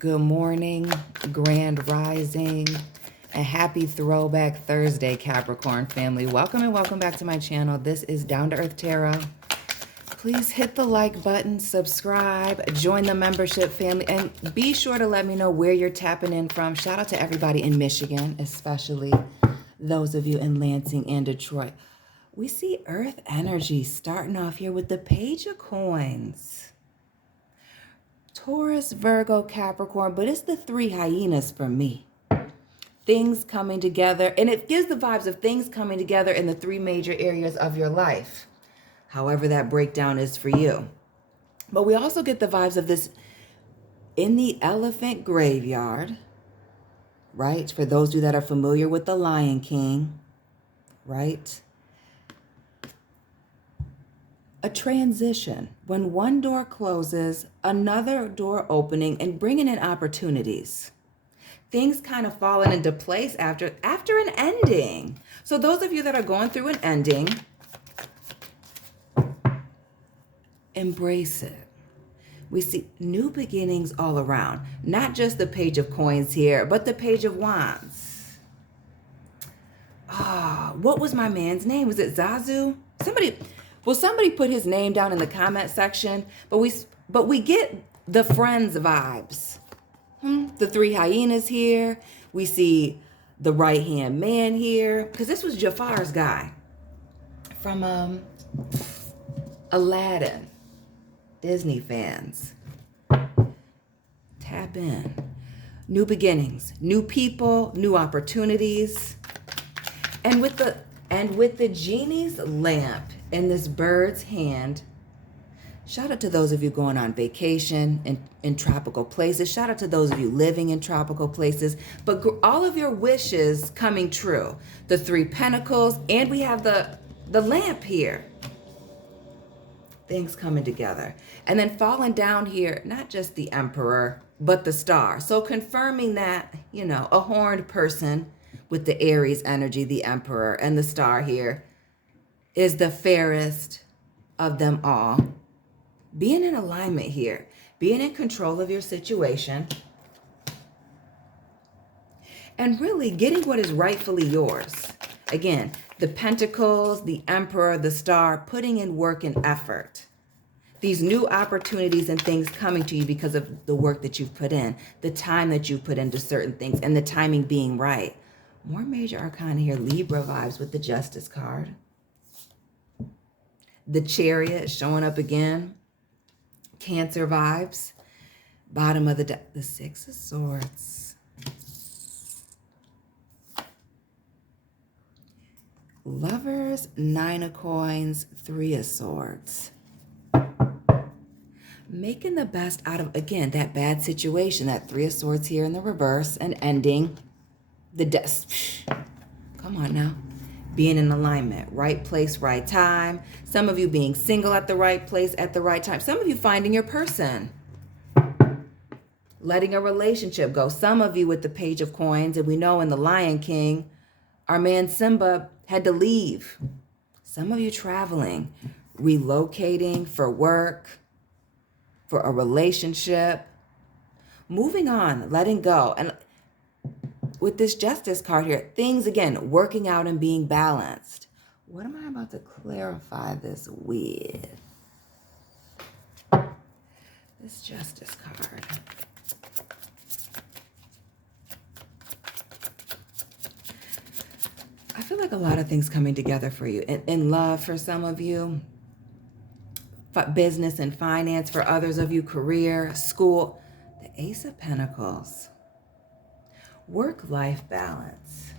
Good morning, grand rising, and happy throwback Thursday, Capricorn family. Welcome and welcome back to my channel. This is Down to Earth Tarot. Please hit the like button, subscribe, join the membership family, and be sure to let me know where you're tapping in from. Shout out to everybody in Michigan, especially those of you in Lansing and Detroit. We see Earth energy starting off here with the Page of Coins. Taurus, Virgo, Capricorn, but it's the three hyenas for me. Things coming together, and it gives the vibes of things coming together in the three major areas of your life, however that breakdown is for you. But we also get the vibes of this in the elephant graveyard, right? For those of you that are familiar with the Lion King, right? A transition. When one door closes, another door opening and bringing in opportunities. Things kind of falling into place after an ending. So those of you that are going through an ending, embrace it. We see new beginnings all around. Not just the Page of Coins here, but the Page of Wands. What was my man's name? Was it Zazu? Somebody put his name down in the comment section, but we get the Friends vibes. The three hyenas here. We see the right-hand man here, because this was Jafar's guy from Aladdin. Disney fans. Tap in. New beginnings, new people, new opportunities. And with the genie's lamp in this bird's hand, shout out to those of you going on vacation in tropical places. Shout out to those of you living in tropical places. But all of your wishes coming true. The three pentacles, and we have the lamp here. Things coming together. And then falling down here, not just the emperor, but the star. So confirming that, a horned person with the Aries energy, the emperor, and the star here is the fairest of them all. Being in alignment here, being in control of your situation, and really getting what is rightfully yours. Again, the pentacles, the emperor, the star, putting in work and effort. These new opportunities and things coming to you because of the work that you've put in, the time that you've put into certain things, and the timing being right. More major arcana here, Libra vibes with the Justice card. The Chariot showing up again. Cancer vibes. Bottom of the deck, the Six of Swords. Lovers, Nine of Coins, Three of Swords. Making the best out of, again, that bad situation, that Three of Swords here in the reverse, and ending the death. Come on now. Being in alignment, right place, right time. Some of you being single at the right place at the right time. Some of you finding your person. Letting a relationship go. Some of you with the Page of Coins, and we know in the Lion King, our man Simba had to leave. Some of you traveling, relocating for work, for a relationship. Moving on, letting go. And with this Justice card here, things, again, working out and being balanced. What am I about to clarify this with? This Justice card. I feel like a lot of things coming together for you. In love for some of you. Business and finance for others of you. Career, school. The Ace of Pentacles. Work-life balance.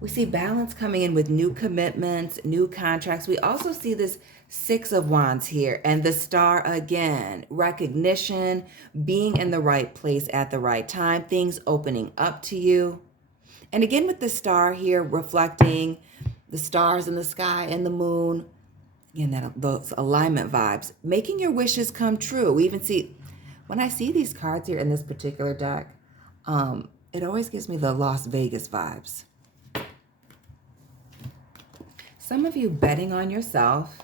We see balance coming in with new commitments, new contracts. We also see this Six of Wands here and the star again. Recognition, being in the right place at the right time, things opening up to you. And again with the star here reflecting the stars in the sky and the moon. Again, those alignment vibes. Making your wishes come true. We even see, when I see these cards here in this particular deck, it always gives me the Las Vegas vibes. Some of you betting on yourself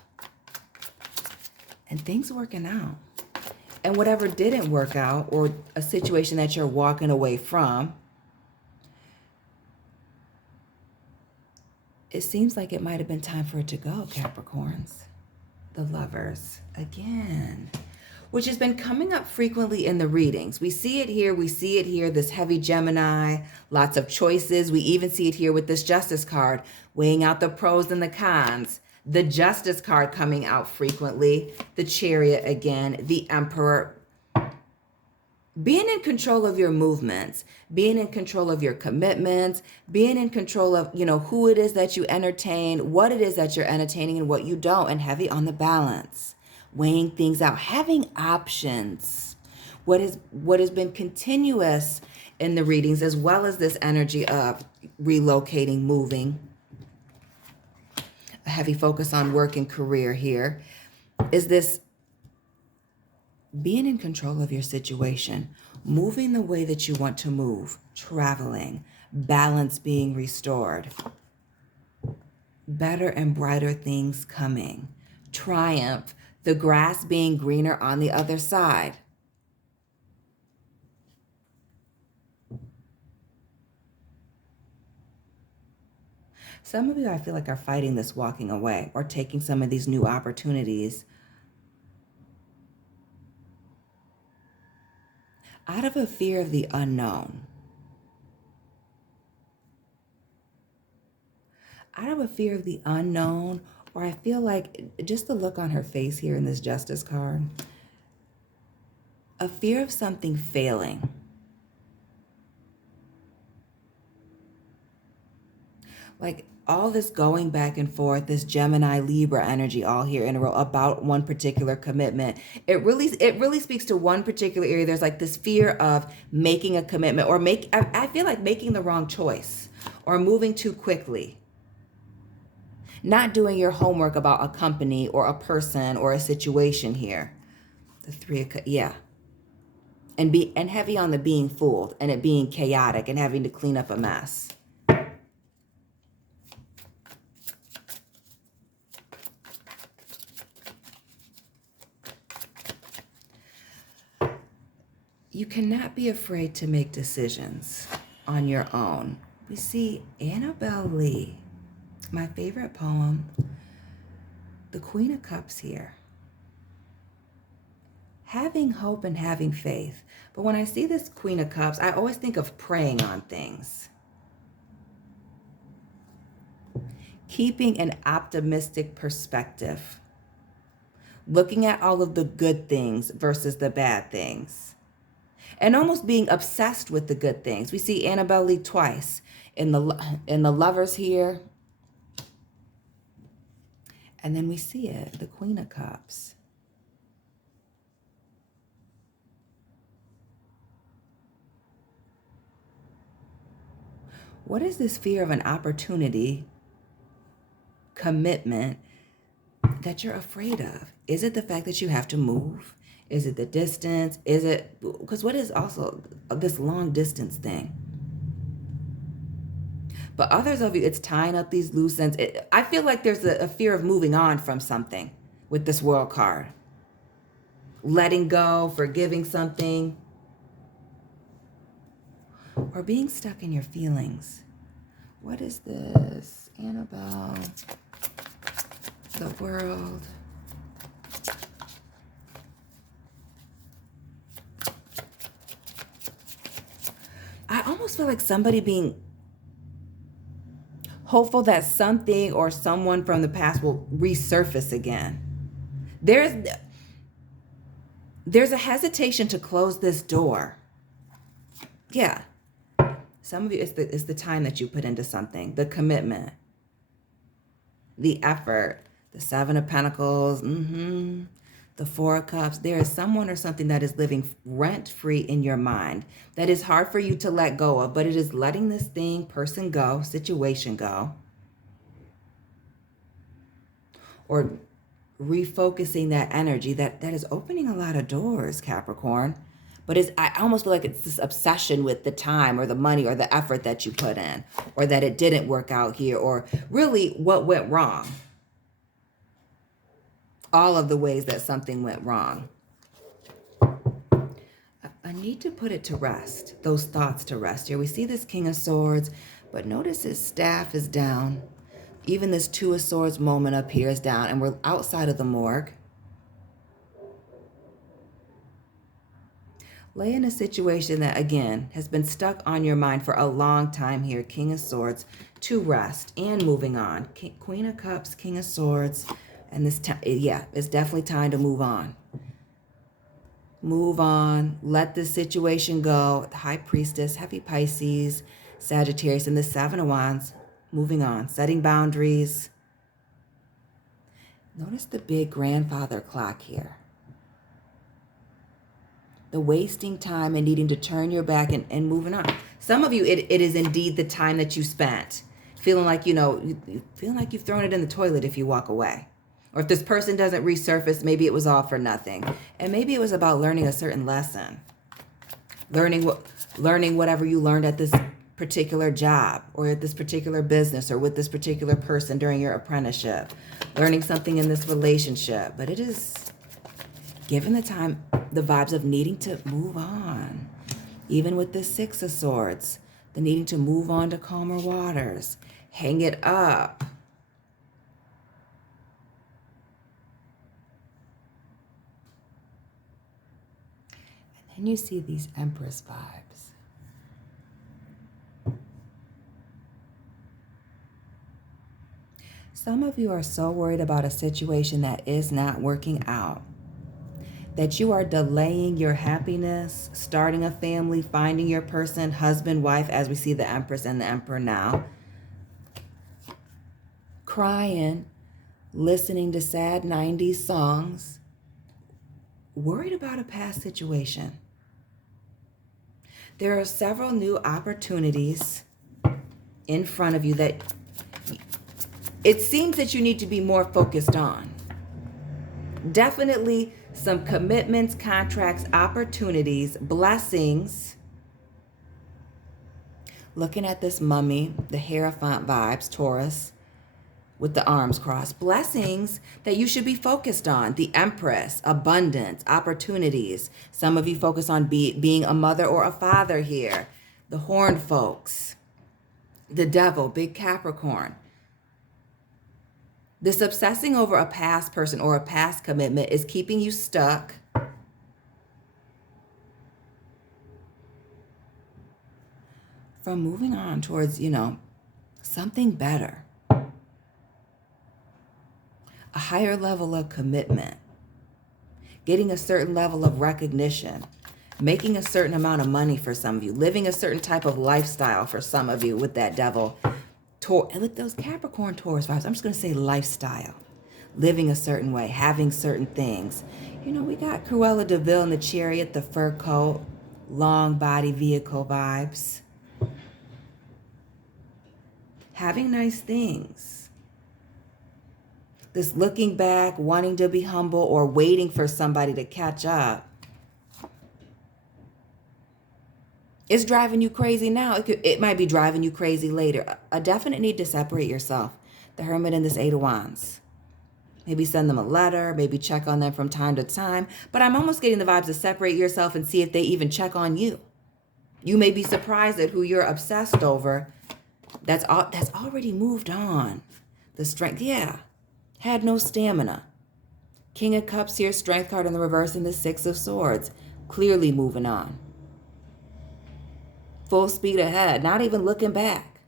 and things working out. And whatever didn't work out, or a situation that you're walking away from, it seems like it might have been time for it to go, Capricorns. The Lovers again, which has been coming up frequently in the readings. We see it here, this heavy Gemini, lots of choices. We even see it here with this Justice card, weighing out the pros and the cons. The Justice card coming out frequently, the Chariot again, the Emperor. Being in control of your movements, being in control of your commitments, being in control of, who it is that you entertain, what it is that you're entertaining and what you don't, and heavy on the balance, weighing things out, having options. What has been continuous in the readings, as well as this energy of relocating, moving, a heavy focus on work and career here, is this being in control of your situation, moving the way that you want to move, traveling, balance being restored, better and brighter things coming, triumph, the grass being greener on the other side. Some of you, I feel like, are fighting this walking away or taking some of these new opportunities out of a fear of the unknown. Out of a fear of the unknown, or I feel like just the look on her face here in this Justice card, a fear of something failing. Like all this going back and forth, this Gemini Libra energy all here in a row about one particular commitment. It really speaks to one particular area. There's like this fear of making a commitment, or I feel like making the wrong choice, or moving too quickly. Not doing your homework about a company or a person or a situation here. The Three of Cups, yeah. And heavy on the being fooled and it being chaotic and having to clean up a mess. You cannot be afraid to make decisions on your own. We see Annabelle Lee, my favorite poem, the Queen of Cups here. Having hope and having faith. But when I see this Queen of Cups, I always think of praying on things. Keeping an optimistic perspective. Looking at all of the good things versus the bad things. And almost being obsessed with the good things. We see Annabelle Lee twice in the Lovers here. And then we see it, the Queen of Cups. What is this fear of an opportunity, commitment that you're afraid of? Is it the fact that you have to move? Is it the distance? Is it, because what is also this long distance thing? But others of you, it's tying up these loose ends. I feel like there's a fear of moving on from something with this World card. Letting go, forgiving something. Or being stuck in your feelings. What is this? Annabelle, the World. I almost feel like somebody being hopeful that something or someone from the past will resurface again. There's a hesitation to close this door. Yeah. Some of you, it's the time that you put into something, the commitment, the effort, the Seven of Pentacles, the Four of Cups. There is someone or something that is living rent-free in your mind that is hard for you to let go of, but it is letting this thing, person go, situation go, or refocusing that energy that is opening a lot of doors, Capricorn. But I almost feel like it's this obsession with the time or the money or the effort that you put in, or that it didn't work out here, or really what went wrong. All of the ways that something went wrong. need to put it to rest, those thoughts to rest here. We see this King of Swords, but notice his staff is down. Even this Two of Swords moment up here is down, and we're outside of the morgue. Lay in a situation that, again, has been stuck on your mind for a long time here, King of Swords, to rest and moving on. Queen of Cups, King of Swords, and this time, yeah, it's definitely time to move on. Move on, let this situation go. High Priestess, Heavy Pisces, Sagittarius, and the Seven of Wands. Moving on, setting boundaries. Notice the big grandfather clock here. The wasting time and needing to turn your back and moving on. Some of you, it is indeed the time that you spent feeling like, feeling like you've thrown it in the toilet if you walk away. Or if this person doesn't resurface, maybe it was all for nothing. And maybe it was about learning a certain lesson. Learning whatever you learned at this particular job or at this particular business or with this particular person during your apprenticeship. Learning something in this relationship. But it is, given the time, the vibes of needing to move on. Even with the Six of Swords, the needing to move on to calmer waters. Hang it up. And you see these Empress vibes. Some of you are so worried about a situation that is not working out, that you are delaying your happiness, starting a family, finding your person, husband, wife, as we see the Empress and the Emperor now. Crying, listening to sad 90s songs, worried about a past situation. There are several new opportunities in front of you that it seems that you need to be more focused on. Definitely some commitments, contracts, opportunities, blessings. Looking at this mummy, the Hierophant vibes, Taurus, with the arms crossed. Blessings that you should be focused on. The Empress, abundance, opportunities. Some of you focus on being a mother or a father here. The Horned folks. The Devil, big Capricorn. This obsessing over a past person or a past commitment is keeping you stuck. From moving on towards, something better. A higher level of commitment. Getting a certain level of recognition. Making a certain amount of money for some of you. Living a certain type of lifestyle for some of you with that Devil. And look, those Capricorn Taurus vibes. I'm just going to say lifestyle. Living a certain way. Having certain things. We got Cruella de Vil in the Chariot, the fur coat, long body vehicle vibes. Having nice things. This looking back, wanting to be humble, or waiting for somebody to catch up. It's driving you crazy now. It might be driving you crazy later. A definite need to separate yourself. The Hermit and this Eight of Wands. Maybe send them a letter. Maybe check on them from time to time. But I'm almost getting the vibes to separate yourself and see if they even check on you. You may be surprised at who you're obsessed over. That's already moved on. The strength, yeah. Had no stamina. King of Cups here, Strength card in the reverse, and the Six of Swords. Clearly moving on. Full speed ahead, not even looking back.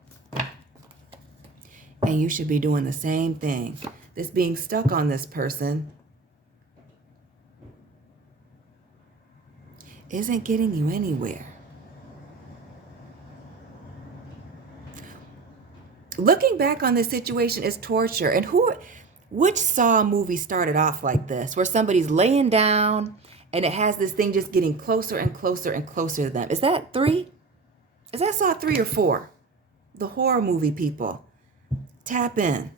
And you should be doing the same thing. This being stuck on this person isn't getting you anywhere. Looking back on this situation is torture. And which Saw movie started off like this, where somebody's laying down and it has this thing just getting closer and closer and closer to them? Is that 3? Is that Saw 3 or 4? The horror movie people. Tap in.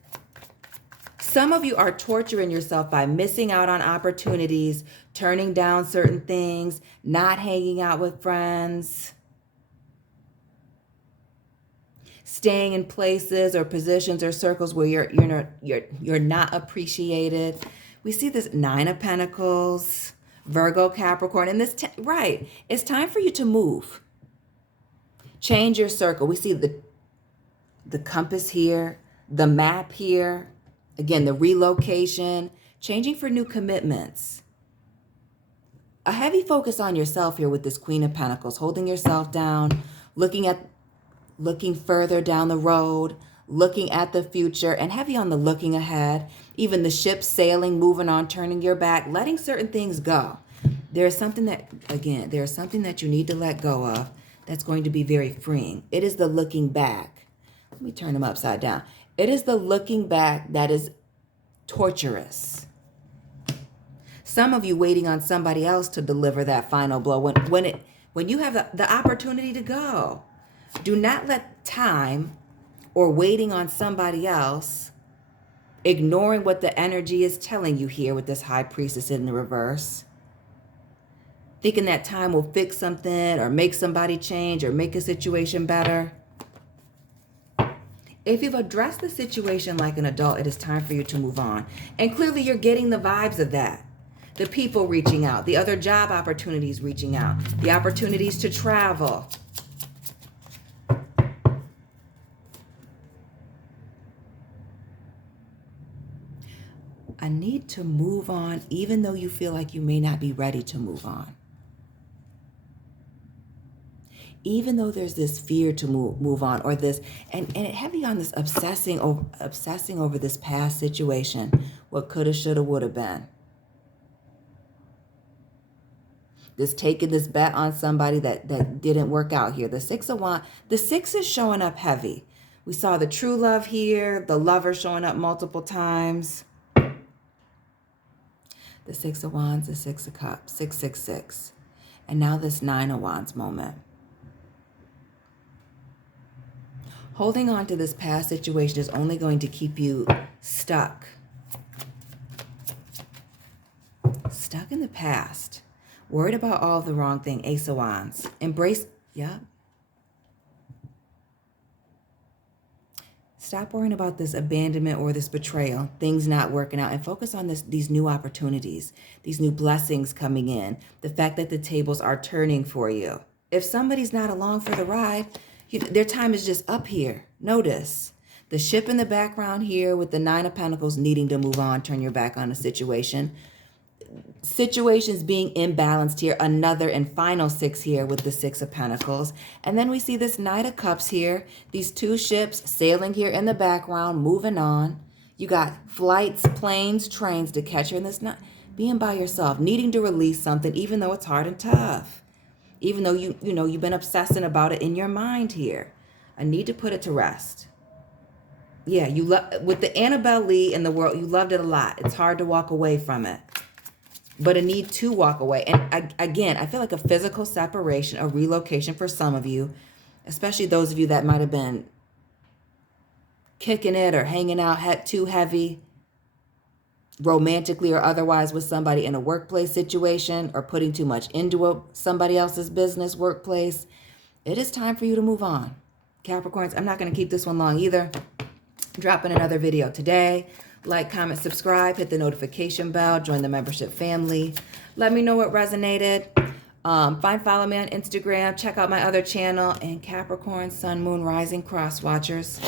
Some of you are torturing yourself by missing out on opportunities, turning down certain things, not hanging out with friends, staying in places or positions or circles where you're not appreciated. We see this Nine of Pentacles, Virgo, Capricorn, and this, right, it's time for you to move. Change your circle. We see the compass here, the map here, again, the relocation, changing for new commitments. A heavy focus on yourself here with this Queen of Pentacles, holding yourself down, looking further down the road, looking at the future, and heavy on the looking ahead. Even the ship sailing, moving on, turning your back, letting certain things go. There's something that you need to let go of that's going to be very freeing. It is the looking back. Let me turn them upside down. It is the looking back that is torturous. Some of you waiting on somebody else to deliver that final blow when you have the opportunity to go. Do not let time or waiting on somebody else, ignoring what the energy is telling you here with this High Priestess in the reverse, thinking that time will fix something or make somebody change or make a situation better. If you've addressed the situation like an adult, it is time for you to move on. And clearly you're getting the vibes of that. The people reaching out, the other job opportunities reaching out, the opportunities to travel. I need to move on, even though you feel like you may not be ready to move on. Even though there's this fear to move on, or this, and it heavy on this obsessing over this past situation, what coulda, shoulda, woulda been. This taking this bet on somebody that didn't work out here. The Six of Wands, the Six is showing up heavy. We saw the true love here, the lover showing up multiple times. The Six of Wands, the Six of Cups, 666. And now this Nine of Wands moment. Holding on to this past situation is only going to keep you stuck. Stuck in the past. Worried about all the wrong thing. Ace of Wands. Embrace, yeah. Stop worrying about this abandonment or this betrayal, things not working out, and focus on these new opportunities, these new blessings coming in, the fact that the tables are turning for you. If somebody's not along for the ride, their time is just up here. Notice the ship in the background here with the Nine of Pentacles needing to move on, turn your back on a situation. Situations being imbalanced here. Another and final six here with the Six of Pentacles. And then we see this Knight of Cups here. These two ships sailing here in the background, moving on. You got flights, planes, trains to catch her in this night. Being by yourself, needing to release something, even though it's hard and tough. Even though you've been obsessing about it in your mind here. I need to put it to rest. Yeah, with the Annabelle Lee in the world, you loved it a lot. It's hard to walk away from it. But a need to walk away. And again, I feel like a physical separation, a relocation for some of you, especially those of you that might have been kicking it or hanging out too heavy, romantically or otherwise, with somebody in a workplace situation, or putting too much into somebody else's business, workplace. It is time for you to move on. Capricorns, I'm not going to keep this one long either. Dropping another video today. Like, comment, subscribe, hit the notification bell, join the membership family. Let me know what resonated. Follow me on Instagram. Check out my other channel. And Capricorn, Sun, Moon, Rising, Cross Watchers.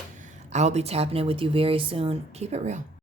I will be tapping in with you very soon. Keep it real.